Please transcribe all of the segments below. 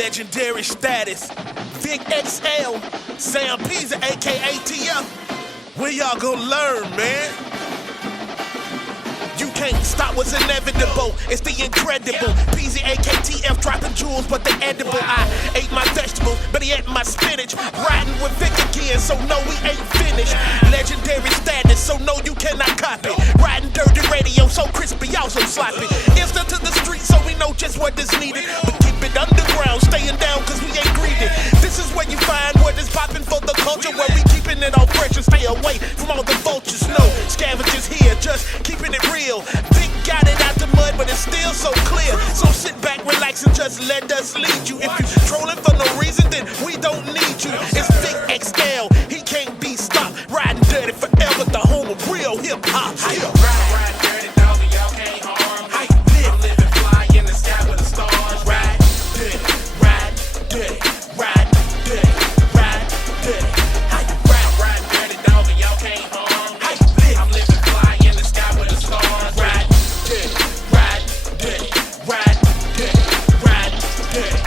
Legendary status. Vic XL, Sam Pisa, aka TF. When y'all gonna learn, man? You can't stop what's inevitable. It's the incredible. PZ, AKTF, dropping jewels, but they edible. I ate my vegetables, but he ate my spinach. Riding with Vic again, so no, we ain't finished. Legendary status, so no, you cannot copy. Riding Dirty Radio, so crispy, also sloppy. Instant to the street, so we know just what is needed. But keep it underground, staying down, cause we ain't greedy. This is where you find what is popping for the culture, where we keeping it all fresh and stay away from all the vultures. No scavengers here, just keeping it real. Vic got it out the mud, but it's still so clear. So sit back, relax, and just let us lead you. If you trolling for no reason, then we don't need you. It's Vic XL, he can't be stopped. Riding dirty forever, the home of real hip hop. Ride dirty, dog, y'all can't harm me. I'm living fly in the sky with the stars. Ride dirty, ride dirty, ride dirty, ride dirty. Ride dirty, dog, y'all can't harm me. I'm living fly in the sky with the stars. Ride dirty, ride dirty, ride dirty, ride dirty.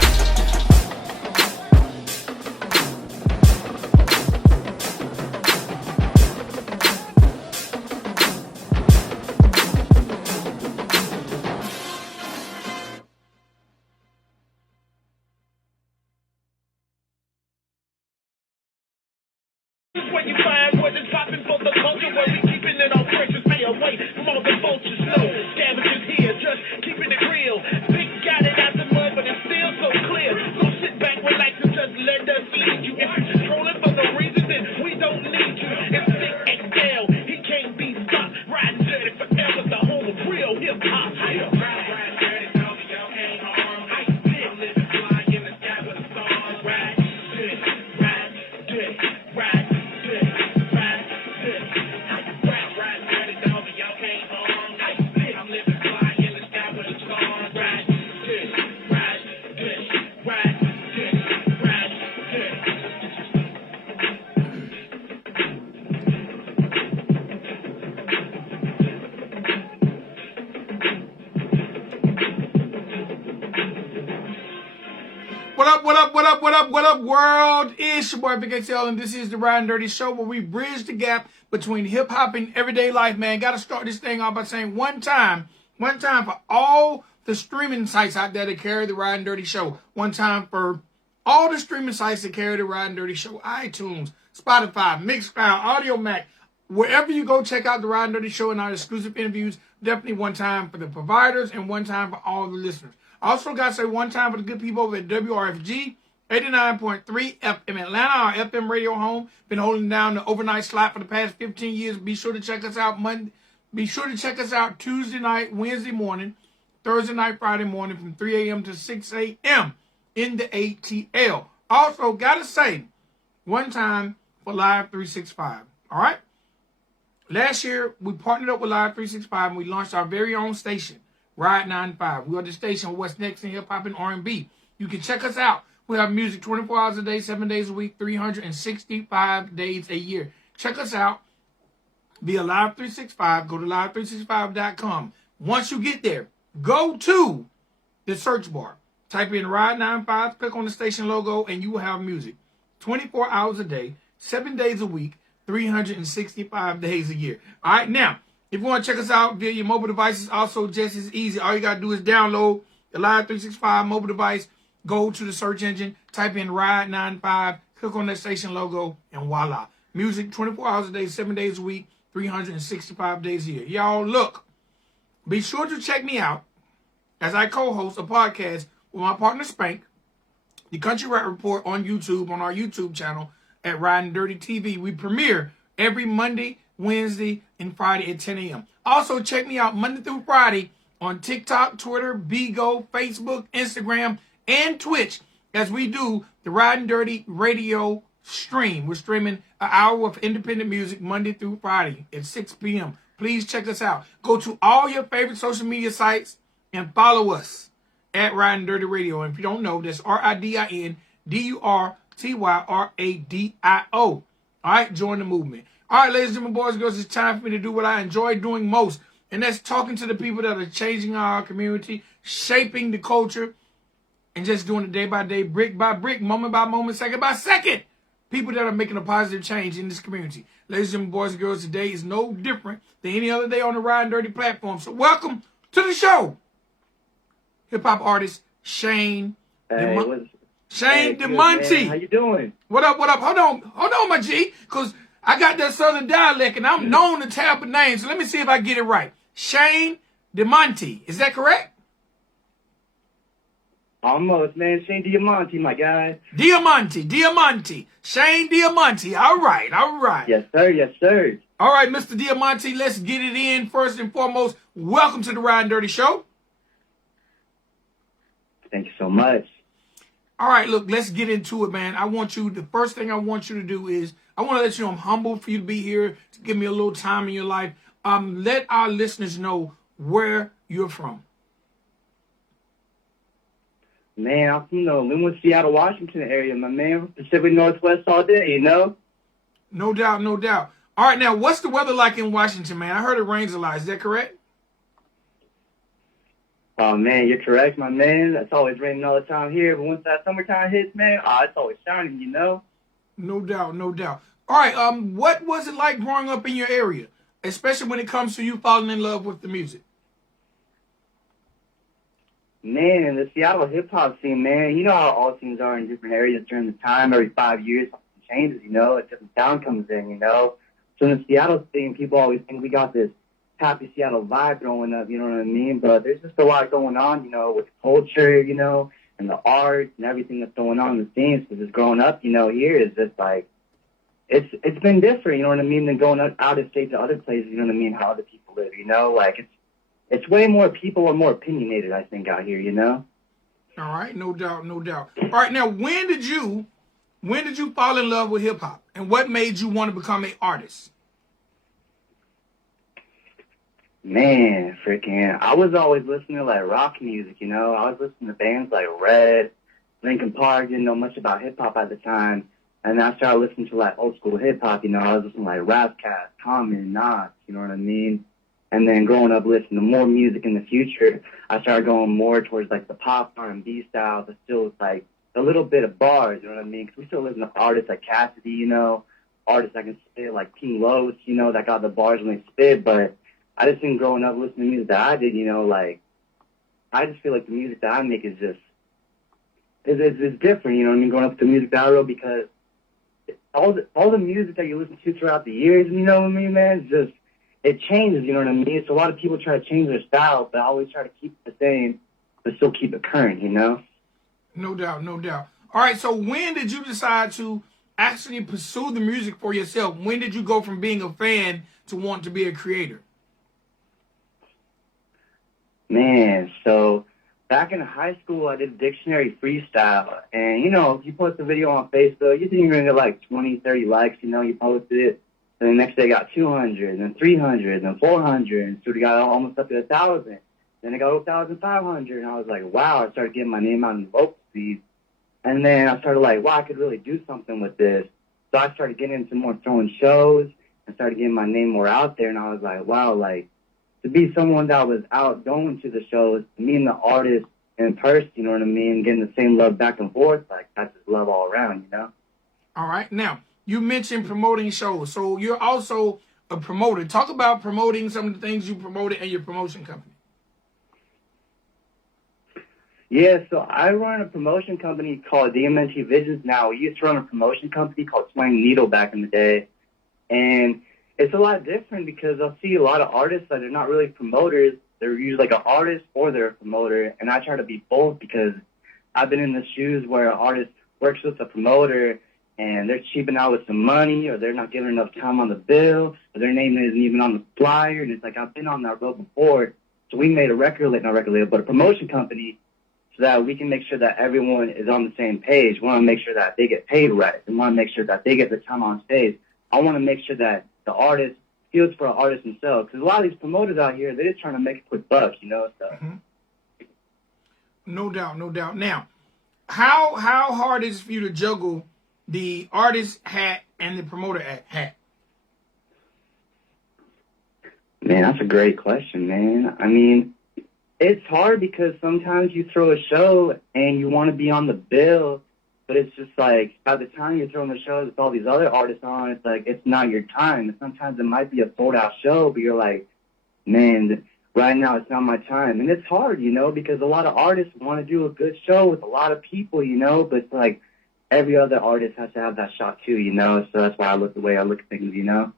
This is where you find what is popping for the culture, where we keeping it all fresh and stay away from all the vultures. No scavengers here, just keeping it real. Vic got it out the mud, but it's still so clear. So sit back, relax, and just let us lead you. If you're trolling for no reason, then we don't need you. It's Vic XL, he can't be stopped. Riding dirty forever, the home of real hip hop. Ride dirty, dog, y'all can't harm me. I'm living fly in the sky with the stars. Ride dirty, ride dirty, ride. What up, world? It's your boy Big XL, and this is the Ridin Durty Show, where we bridge the gap between hip hop and everyday life, man. Gotta start this thing off by saying one time for all the streaming sites out there that carry the Ridin Durty Show. One time for all the streaming sites that carry the Ridin Durty Show. iTunes, Spotify, Mixcloud, Audio Mac. Wherever you go, check out the Ridin Durty Show and our exclusive interviews. Definitely one time for the providers and one time for all the listeners. I also got to say one time for the good people over at WRFG, 89.3 FM Atlanta, our FM radio home. Been holding down the overnight slot for the past 15 years. Be sure to check us out Be sure to check us out Tuesday night, Wednesday morning, Thursday night, Friday morning from 3 a.m. to 6 a.m. in the ATL. Also, got to say one time for Live 365. All right? Last year, we partnered up with Live 365 and we launched our very own station, Ride 95. We are the station of what's next in hip-hop and R&B. You can check us out. We have music 24 hours a day, 7 days a week, 365 days a year. Check us out via Live 365. Go to live365.com. Once you get there, go to the search bar. Type in Ride 95, click on the station logo, and you will have music 24 hours a day, 7 days a week, 365 days a year. All right, now, if you want to check us out via your mobile devices, also just as easy. All you got to do is download the Live 365 mobile device, go to the search engine, type in Ride 95, click on that station logo, and voila. Music 24 hours a day, 7 days a week, 365 days a year. Y'all, look, be sure to check me out as I co-host a podcast with my partner Spank, the Country Rap Report on YouTube, on our YouTube channel at Ridin Durty TV. We premiere every Monday, Wednesday, and Friday at 10 a.m. Also, check me out Monday through Friday on TikTok, Twitter, Bigo, Facebook, Instagram, and Twitch as we do the Ridin Durty Radio stream. We're streaming an hour of independent music Monday through Friday at 6 p.m. Please check us out. Go to all your favorite social media sites and follow us at Ridin Durty Radio. And if you don't know, that's RIDIN DURTYRADIO. All right, join the movement. All right, ladies and gentlemen, boys and girls, it's time for me to do what I enjoy doing most, and that's talking to the people that are changing our community, shaping the culture, and just doing it day by day, brick by brick, moment by moment, second by second. People that are making a positive change in this community. Ladies and boys and girls, today is no different than any other day on the Ridin Durty platform. So welcome to the show. Hip-hop artist Shane Diamanti. How you doing? What up? Hold on, my G, because I got that southern dialect and I'm known to tap a name. So let me see if I get it right. Shane Diamanti. Is that correct? Almost, man. Shane Diamanti, my guy. Diamanti. Shane Diamanti. All right. Yes, sir. All right, Mr. Diamanti, let's get it in. First and foremost, welcome to the Ridin Durty Show. Thank you so much. All right, look, let's get into it, man. The first thing I want you to do is, I want to let you know I'm humbled for you to be here, to give me a little time in your life. Let our listeners know where you're from. Man, I'm from the Loomis, Seattle, Washington area, my man. Pacific Northwest all day, you know? No doubt. All right, now, what's the weather like in Washington, man? I heard it rains a lot. Is that correct? Oh, man, you're correct, my man. It's always raining all the time here, but once that summertime hits, man, it's always shining, you know? No doubt. All right, what was it like growing up in your area, especially when it comes to you falling in love with the music? Man, the Seattle hip-hop scene, man, you know how all scenes are in different areas during the time. Every 5 years, something changes, you know? A different sound comes in, you know? So in the Seattle scene, people always think we got this happy Seattle vibe growing up, you know what I mean? But there's just a lot going on, you know, with culture, you know, and the art and everything that's going on in the scenes. So just growing up, you know, here is just like, it's been different, you know what I mean, than going out of state to other places, you know what I mean, how other people live, you know? Like, it's way more people are more opinionated, I think, out here, you know? All right, no doubt. All right, now, when did you fall in love with hip-hop? And what made you want to become an artist? Man, freaking, I was always listening to, like, rock music, you know? I was listening to bands like Red, Linkin Park, didn't know much about hip-hop at the time. And I started listening to, like, old-school hip-hop, you know? I was listening to, like, Rapcast, Common, Nas, you know what I mean? And then growing up listening to more music in the future, I started going more towards, like, the pop R&B style, but still, like, a little bit of bars, you know what I mean? Because we still listen to artists like Cassidy, you know? Artists that can spit, like King Los, you know, that got the bars when they spit, but I just think growing up listening to music that I did, you know, like, I just feel like the music that I make is just, it's different, you know what I mean, growing up with the music that I wrote, because all the music that you listen to throughout the years, you know what I mean, man, just, it changes, you know what I mean? So a lot of people try to change their style, but I always try to keep it the same, but still keep it current, you know? No doubt. All right, so when did you decide to actually pursue the music for yourself? When did you go from being a fan to want to be a creator? Man, so back in high school, I did dictionary freestyle. And, you know, if you post a video on Facebook, you think you're going to get like 20, 30 likes, you know, you posted it. And the next day I got 200, then 300, then 400. And so we got almost up to 1,000. Then it got 1,500. And I was like, wow, I started getting my name out in the local feeds. And then I started like, wow, I could really do something with this. So I started getting into more throwing shows and started getting my name more out there. And I was like, wow, like, to be someone that was out going to the shows, meeting the artist in person, you know what I mean, getting the same love back and forth, like, that's just love all around, you know? All right. Now, you mentioned promoting shows, so you're also a promoter. Talk about promoting some of the things you promoted and your promotion company. Yeah, so I run a promotion company called Diamanti Visions now. We used to run a promotion company called Swing Needle back in the day, and it's a lot different because I'll see a lot of artists that are not really promoters. They're usually like an artist or they're a promoter, and I try to be both because I've been in the shoes where an artist works with a promoter and they're cheaping out with some money, or they're not giving enough time on the bill, or their name isn't even on the flyer, and it's like, I've been on that road before. So we made a not record label, but a promotion company so that we can make sure that everyone is on the same page. We want to make sure that they get paid right. We want to make sure that they get the time on stage. I want to make sure that the artist feels for an artist themselves. Because a lot of these promoters out here, they're just trying to make a quick buck, you know? So. Mm-hmm. No doubt. Now, how hard is it for you to juggle the artist hat and the promoter hat? Man, that's a great question, man. I mean, It's hard because sometimes you throw a show and you want to be on the bill, but it's just like by the time you're throwing the show with all these other artists on, it's like it's not your time. And sometimes it might be a sold-out show, but you're like, man, right now it's not my time. And it's hard, you know, because a lot of artists want to do a good show with a lot of people, you know, but it's like every other artist has to have that shot too, you know, so that's why I look the way I look at things, you know.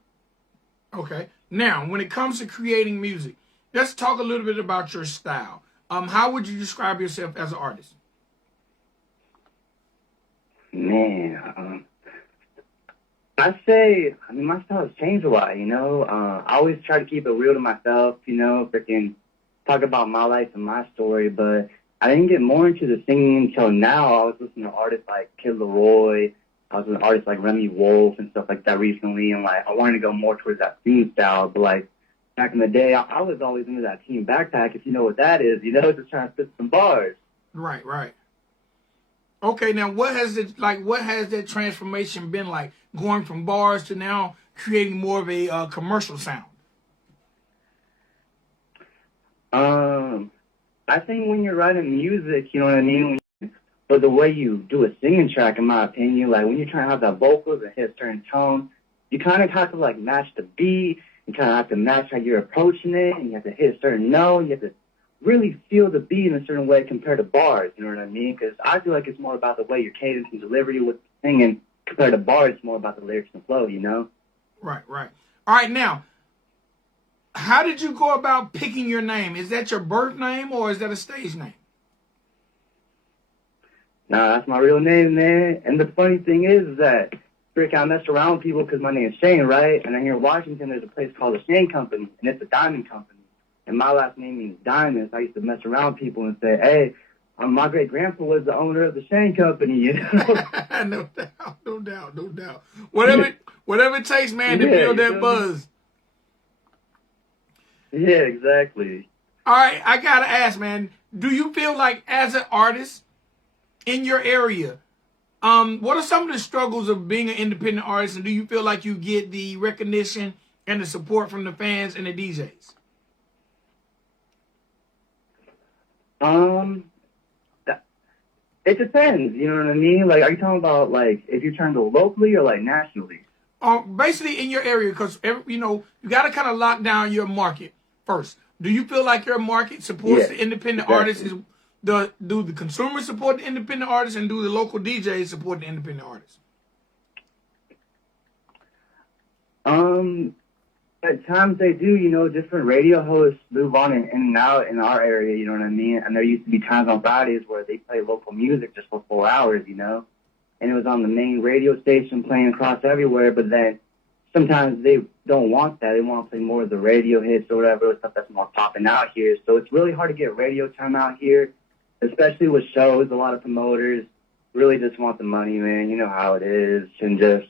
Okay. Now, when it comes to creating music, let's talk a little bit about your style. How would you describe yourself as an artist? Man, I mean, my style has changed a lot, you know. I always try to keep it real to myself, you know, freaking talk about my life and my story, but I didn't get more into the singing until now. I was listening to artists like Kid Leroy. I was with artists like Remy Wolf and stuff like that recently, and like I wanted to go more towards that singing style, but like back in the day, I was always into that Team Backpack, if you know what that is, you know, just trying to spit some bars. Right, right. Okay, now what has that transformation been like, going from bars to now creating more of a commercial sound? I think when you're writing music, you know what I mean, but the way you do a singing track, in my opinion, like when you're trying to have that vocals and hit a certain tone, you kind of have to like match the beat. You kind of have to match how you're approaching it, and you have to hit a certain note. You have to really feel the beat in a certain way compared to bars, you know what I mean? Because I feel like it's more about the way your cadence and delivery with singing compared to bars. It's more about the lyrics and flow, you know? Right, right. All right, now, how did you go about picking your name? Is that your birth name or is that a stage name? Nah, that's my real name, man. And the funny thing is that I mess around with people because my name is Shane, right? And here in Washington, there's a place called the Shane Company, and it's a diamond company. And my last name means diamonds. I used to mess around with people and say, hey, my great-grandpa was the owner of the Shane Company, you know? No doubt. Whatever it takes, man, to build that buzz. Yeah, exactly. All right, I got to ask, man, do you feel like as an artist in your area, what are some of the struggles of being an independent artist, and do you feel like you get the recognition and the support from the fans and the DJs? It depends, you know what I mean? Like, are you talking about, like, if you're trying to go locally or, like, nationally? Basically in your area, because, you know, you got to kind of lock down your market first. Do you feel like your market supports the independent artists? Do the consumers support the independent artists, and do the local DJs support the independent artists? At times they do, you know, different radio hosts move on in and out in our area, you know what I mean? And there used to be times on Fridays where they play local music just for 4 hours, you know? And it was on the main radio station playing across everywhere, but then sometimes they don't want that. They want to play more of the radio hits or whatever, stuff that's more popping out here. So it's really hard to get radio time out here, especially with shows. A lot of promoters really just want the money, man. You know how it is. And just,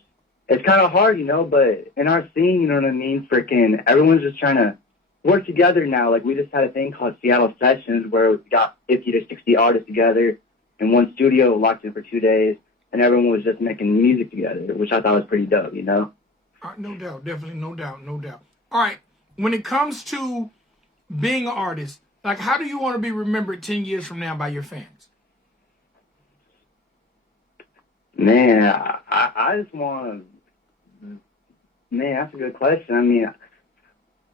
it's kind of hard, you know, but in our scene, you know what I mean, freaking everyone's just trying to work together now. Like, we just had a thing called Seattle Sessions where we got 50 to 60 artists together in one studio, locked in for 2 days, and everyone was just making music together, which I thought was pretty dope, you know? No doubt, definitely, no doubt. All right, when it comes to being an artist, like, how do you want to be remembered 10 years from now by your fans? Man, I just want to, man, that's a good question. I mean,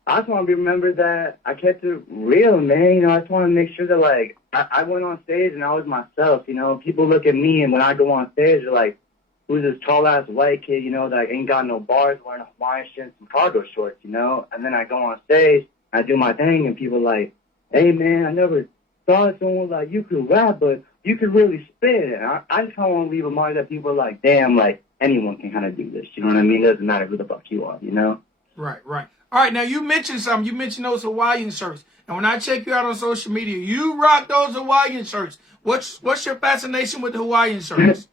I just want to be remembered that I kept it real, man. You know, I just want to make sure that, like, I went on stage and I was myself, you know. People look at me, and when I go on stage, they're like, who's this tall-ass white kid, you know, that ain't got no bars, wearing a Hawaiian shirt and some cargo shorts, you know? And then I go on stage, I do my thing, and people are like, hey, man, I never thought someone like you could rap, but you could really spit. And I just kind of want to leave a mark that people are like, damn, like, anyone can kind of do this, you know what I mean? It doesn't matter who the fuck you are, you know? Right. All right, now you mentioned something. You mentioned those Hawaiian shirts. And when I check you out on social media, you rock those Hawaiian shirts. What's your fascination with the Hawaiian shirts?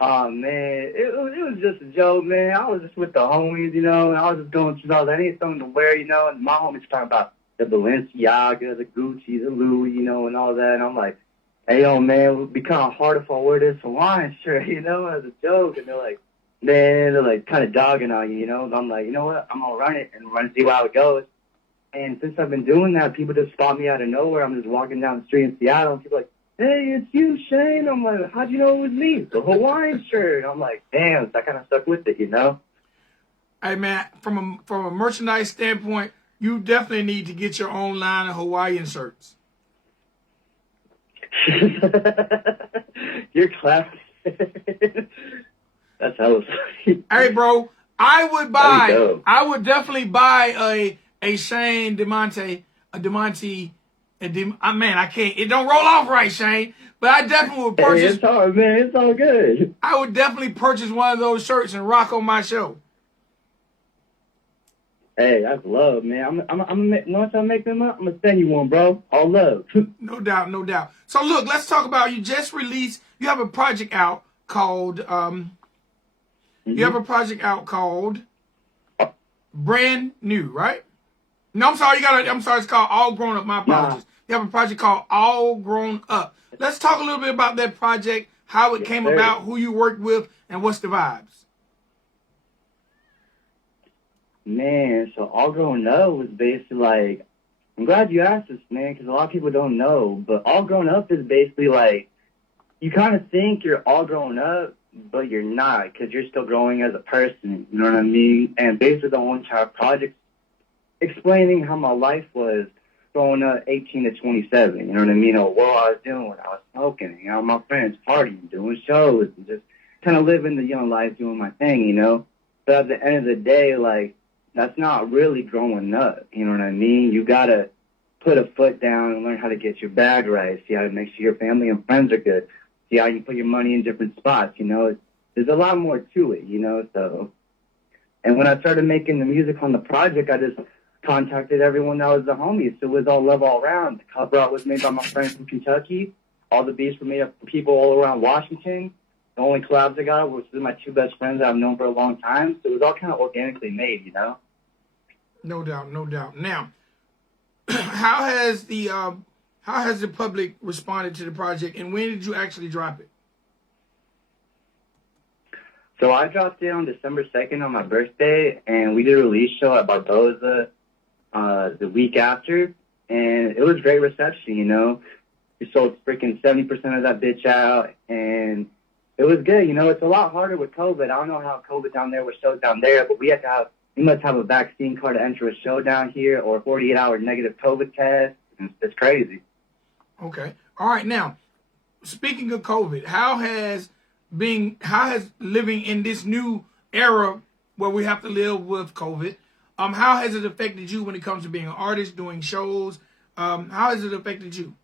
Oh, man, it was just a joke, man. I was just with the homies, you know, and I was just going through all that. I needed something to wear, you know, and my homies talking about the Balenciaga, the Gucci, the Louis, you know, and all that. And I'm like, hey, yo, man, it would be kind of hard if I wear this Hawaiian shirt, you know, as a joke. And they're like, man, they're like kind of dogging on you, you know. And I'm like, you know what, I'm going to run it and see how it goes. And since I've been doing that, people just spot me out of nowhere. I'm just walking down the street in Seattle, and people are like, hey, it's you, Shane. I'm like, how'd you know it was me? The Hawaiian shirt. I'm like, damn, so I kind of stuck with it, you know? Hey, man, from a merchandise standpoint, you definitely need to get your own line of Hawaiian shirts. You're clapping. That's hella funny. Hey, bro, I would definitely buy a Shane Diamanti, man, I can't, it don't roll off right, Shane, but I definitely would purchase. Hey, it's hard, man, it's all good. I would definitely purchase one of those shirts and rock on my show. Hey, that's love, man. Once I make them up, I'm gonna send you one, bro. All love. No doubt, no doubt. So look, let's talk about, you just released, you have a project out called, you have a project out called Brand New, right? No, I'm sorry, it's called All Grown Up, my apologies. You have a project called All Grown Up. Let's talk a little bit about that project, how it came about, who you worked with, and what's the vibes. Man, so All Grown Up was basically like, I'm glad you asked this, man, because a lot of people don't know, but All Grown Up is basically like, you kind of think you're all grown up, but you're not, because you're still growing as a person, you know what I mean? And basically the whole entire project explaining how my life was growing up 18 to 27, you know what I mean? Or what I was doing, I was smoking, hanging out with my friends, partying, doing shows, and just kind of living the young life, doing my thing, you know? But at the end of the day, like, that's not really growing up, you know what I mean? You gotta put a foot down and learn how to get your bag right, see how to make sure your family and friends are good, see how you put your money in different spots, you know? There's a lot more to it, you know? So, and when I started making the music on the project, I just contacted everyone that was the homies. So it was all love all around. The cover art was made by my friends from Kentucky. All the beats were made up from people all around Washington. The only collabs I got was with my two best friends that I've known for a long time. So it was all kind of organically made, you know? No doubt, no doubt. Now, how has the public responded to the project, and when did you actually drop it? So I dropped it on December 2nd on my birthday, and we did a release show at Barboza the week after, and it was great reception, you know? We sold freaking 70% of that bitch out, and it was good, you know? It's a lot harder with COVID. I don't know how COVID down there was shows down there, but we must have a vaccine card to enter a show down here, or a 48-hour negative COVID test. It's crazy. Okay. All right. Now, speaking of COVID, how has living in this new era where we have to live with COVID, how has it affected you when it comes to being an artist, doing shows? How has it affected you?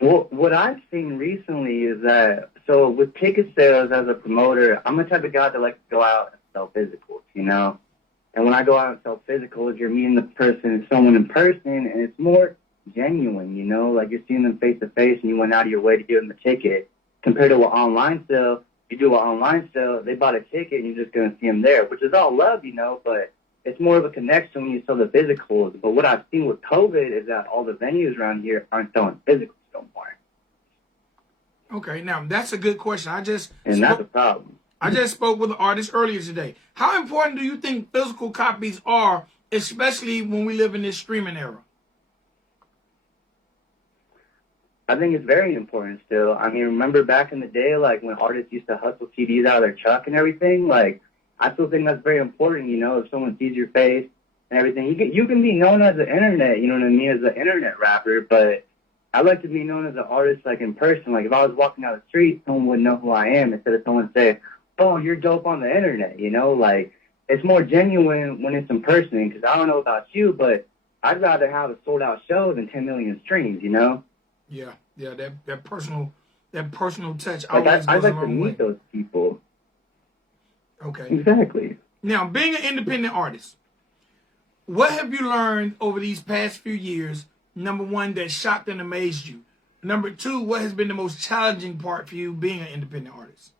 Well, what I've seen recently is that, so with ticket sales as a promoter, I'm the type of guy that likes to go out and sell physicals, you know? And when I go out and sell physicals, you're meeting someone in person, and it's more genuine, you know? Like, you're seeing them face to face, and you went out of your way to give them a ticket. Compared to an online sale, you do an online sale, they bought a ticket, and you're just going to see them there, which is all love, you know? But it's more of a connection when you sell the physicals. But what I've seen with COVID is that all the venues around here aren't selling physicals no more. Okay, now that's a good question. That's a problem. I just spoke with an artist earlier today. How important do you think physical copies are, especially when we live in this streaming era? I think it's very important still. I mean, remember back in the day, like, when artists used to hustle CDs out of their truck and everything? Like, I still think that's very important, you know, if someone sees your face and everything. You can be known as the internet, you know what I mean, as an internet rapper, but I like to be known as an artist, like, in person. Like, if I was walking down the street, someone would know who I am instead of someone saying, oh, you're dope on the internet, you know? Like, it's more genuine when it's in person, because I don't know about you, but I'd rather have a sold-out show than 10 million streams, you know? Yeah, that personal touch Like, always I'd goes a like to long way. meet those people. Okay. Exactly. Now, being an independent artist, what have you learned over these past few years, number one, that shocked and amazed you? Number two, what has been the most challenging part for you being an independent artist?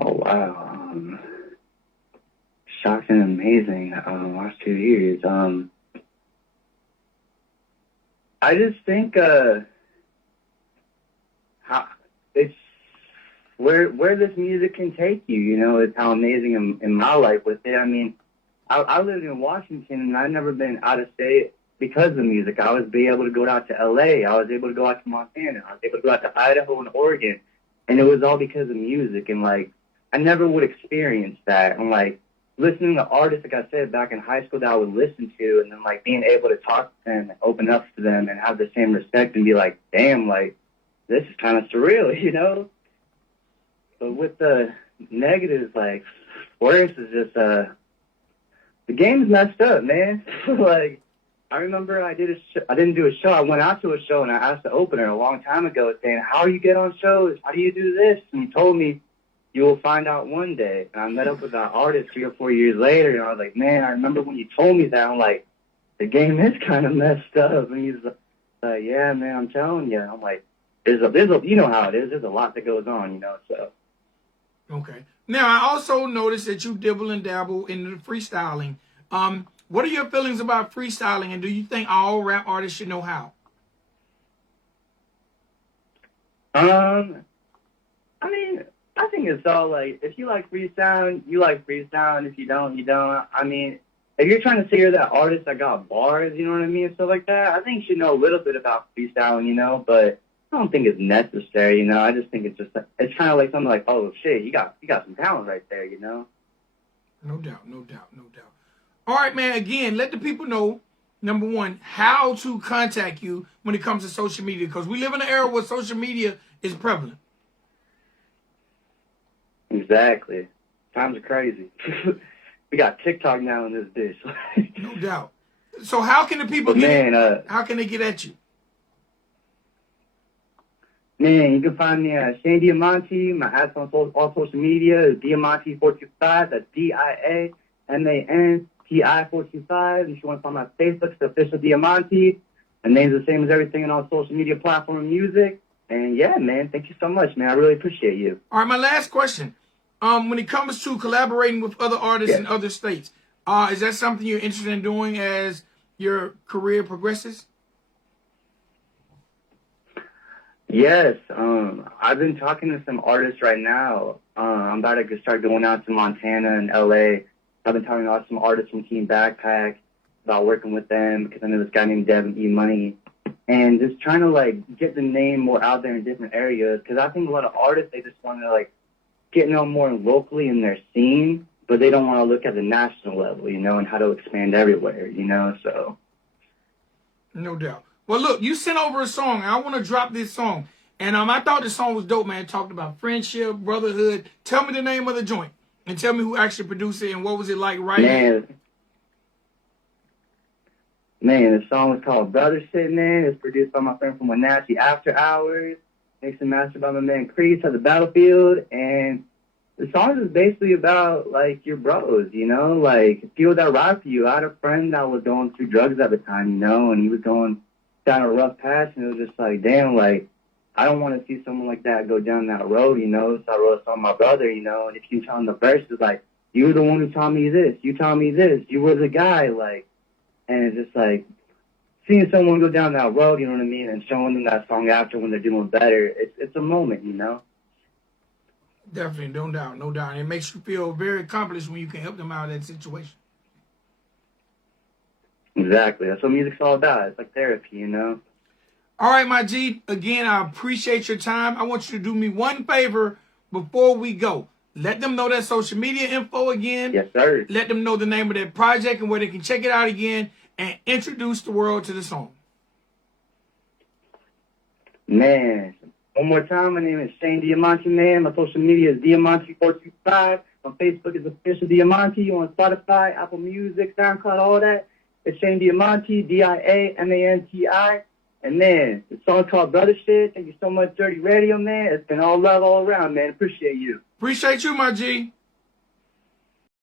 Oh, wow. Shocked and amazing last 2 years. I just think it's where this music can take you, you know, is how amazing in my life with it. I mean, I lived in Washington, and I've never been out of state because of the music. I was able to go out to L.A. I was able to go out to Montana. I was able to go out to Idaho and Oregon, and it was all because of music. And, like, I never would experience that. And, like, listening to artists, like I said, back in high school that I would listen to, and then, like, being able to talk to them and open up to them and have the same respect and be like, damn, like, this is kind of surreal, you know? But with the negatives, like, worse is just, the game's messed up, man. Like, I remember I didn't do a show. I went out to a show, and I asked the opener a long time ago saying, how do you get on shows? How do you do this? And he told me, you will find out one day. And I met up with that artist 3 or 4 years later, and I was like, man, I remember when you told me that. I'm like, the game is kind of messed up. And he's like, yeah, man, I'm telling you. I'm like, there's a, you know how it is. There's a lot that goes on, you know, so. Okay. Now, I also noticed that you dibble and dabble into the freestyling. What are your feelings about freestyling, and do you think all rap artists should know how? I mean, I think it's all like, if you like freestyling, you like freestyling. If you don't, you don't. I mean, if you're trying to say you're that artist that got bars, you know what I mean, and stuff like that, I think you should know a little bit about freestyling, you know, but I don't think it's necessary, you know. I just think it's kind of like something like, oh, shit, you got some talent right there, you know. No doubt, no doubt, no doubt. All right, man, again, let the people know, number one, how to contact you when it comes to social media, because we live in an era where social media is prevalent. Exactly. Times are crazy. We got TikTok now in this bitch. No doubt. So how can the people how can they get at you? Man, you can find me at Shane Diamanti. My ads on all social media is Diamanti425. That's DIAMANTI425. If you want to find my Facebook, it's official Diamanti. My name's the same as everything on all social media platform and music. And yeah, man, thank you so much, man. I really appreciate you. All right, my last question. When it comes to collaborating with other artists in other states, is that something you're interested in doing as your career progresses? Yes, I've been talking to some artists right now. I'm about to start going out to Montana and L.A. I've been talking to some artists from Team Backpack about working with them because I know this guy named Devin E. Money, and just trying to, like, get the name more out there in different areas, because I think a lot of artists, they just want to, like, get known more locally in their scene, but they don't want to look at the national level, you know, and how to expand everywhere, you know, so. No doubt. Well, look, you sent over a song, and I want to drop this song. And I thought the song was dope, man. It talked about friendship, brotherhood. Tell me the name of the joint, and tell me who actually produced it, and what was it like writing it. Man, the song was called Brother Shit, man. It's produced by my friend from Wenatchee After Hours. Mixed and mastered by my man Crease at the Battlefield. And the song is basically about, like, your bros, you know? Like, people that ride for you. I had a friend that was going through drugs at the time, you know? And he was going down a rough patch, and it was just like, damn, like, I don't want to see someone like that go down that road, you know? So I wrote a song, My Brother, you know? And if you tell him the verse, it's like, you were the one who taught me this. You taught me this. You were the guy, like. And it's just like, seeing someone go down that road, you know what I mean, and showing them that song after when they're doing better, it's a moment, you know? Definitely, no doubt, no doubt. And it makes you feel very accomplished when you can help them out of that situation. Exactly. That's what music's all about. It's like therapy, you know? All right, my G, again, I appreciate your time. I want you to do me one favor before we go. Let them know that social media info again. Yes, sir. Let them know the name of their project and where they can check it out again, and introduce the world to the song. Man, one more time, my name is Shane Diamanti, man. My social media is Diamanti425. My Facebook is official Diamanti. On Spotify, Apple Music, SoundCloud, all that. It's Shane Diamanti, Diamanti. And, man, the song called Brother Shit. Thank you so much, Dirty Radio, man. It's been all love all around, man. Appreciate you. Appreciate you, my G.